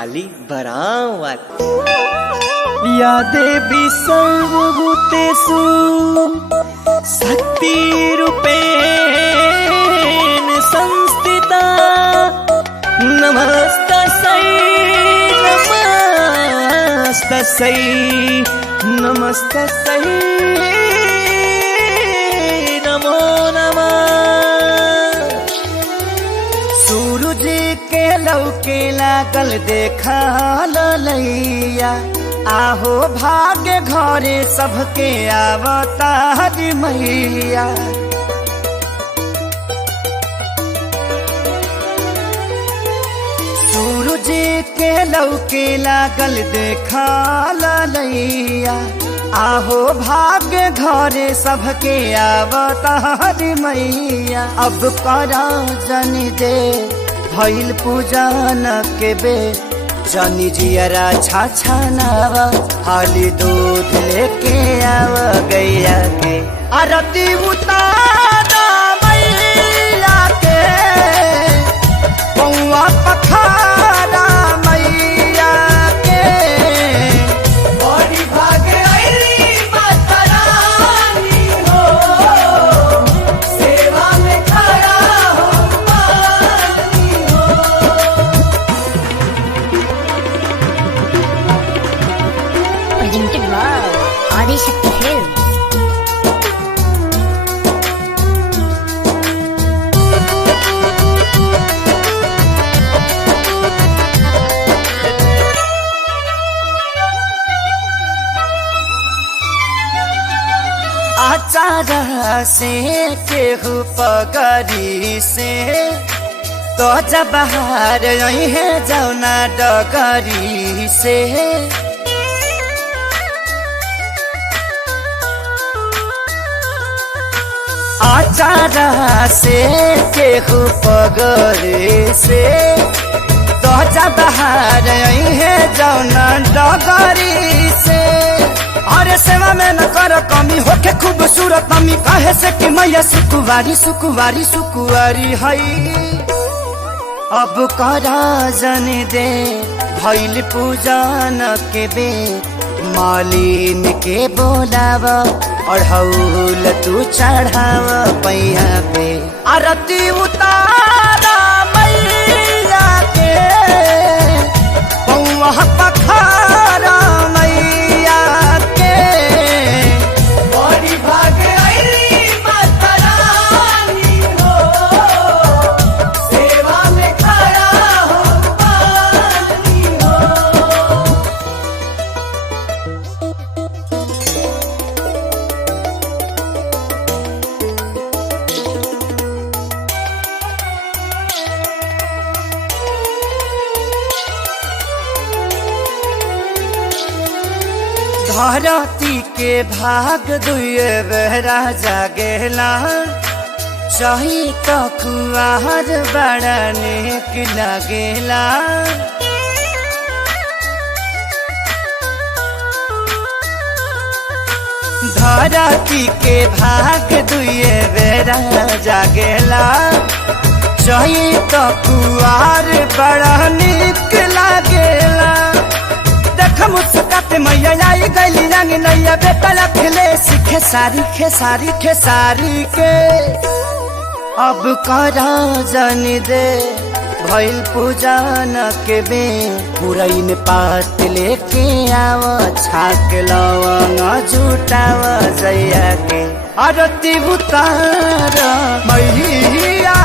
काली बरावत। या देवी सर्वभूतेषु शक्तिरूपेण संस्थिता नमस्तस्यै नमस्तस्यै नमस्तस्यै नमो नमः। सूरज के लौके लागल देखा ललैया आहो भाग्य घरे सबके आवता हरि मैया। सूरज के लौके लागल देखा ललैया आहो भाग्य घरे सबके आवता हरि मैया। अब करा जन दे भइल पूजन के बे जनी जियरा छाछा नावा हाली दूध लेके आव गैया के आरती उतारा मैया के पौआ पखारा मैया के। बड़ी भागे आईली माता रानी हो सेवा में खड़ा हो पानी हो। Presented by Adishakti Films. आचार से केहू पगरी से तो जब बाहर यही है जौना डगरी से। आचार से केहू पगरी से तो जब बाहर यही है जौना डगरी से। अरे सेवा में न कर कमी होके खूबसूरत मम्मी कहे से कि मैया सुकुवारी सुकुवारी सुकुवारी हई। अब करा जन दे भइल पूजन के बे मालिन के बोलाव अढ़ौल तू चढ़ाव पैया पे आरती उतारा मैया के पौआ पखारा मैया के। बड़ी भागे आईली माता रानी हो सेवा में खड़ा हो पानी हो। धरती के भाग दुए बेहरा जागेला चाही तो कुआर बड़ा नेक लगेला। धरती के भाग दुए बेरा जागेला चाही तो कुआर बड़ा नेक लगेला। मुस्काते मैया आई गैली रंग नैया बेटा खेले सीखे सारी खेसारी खेसारी के। अब करा जन दे भइल पूजन के बे पुरैन पात लेके आव छाक लवंग जुटाव जैया के आरती उतार मैया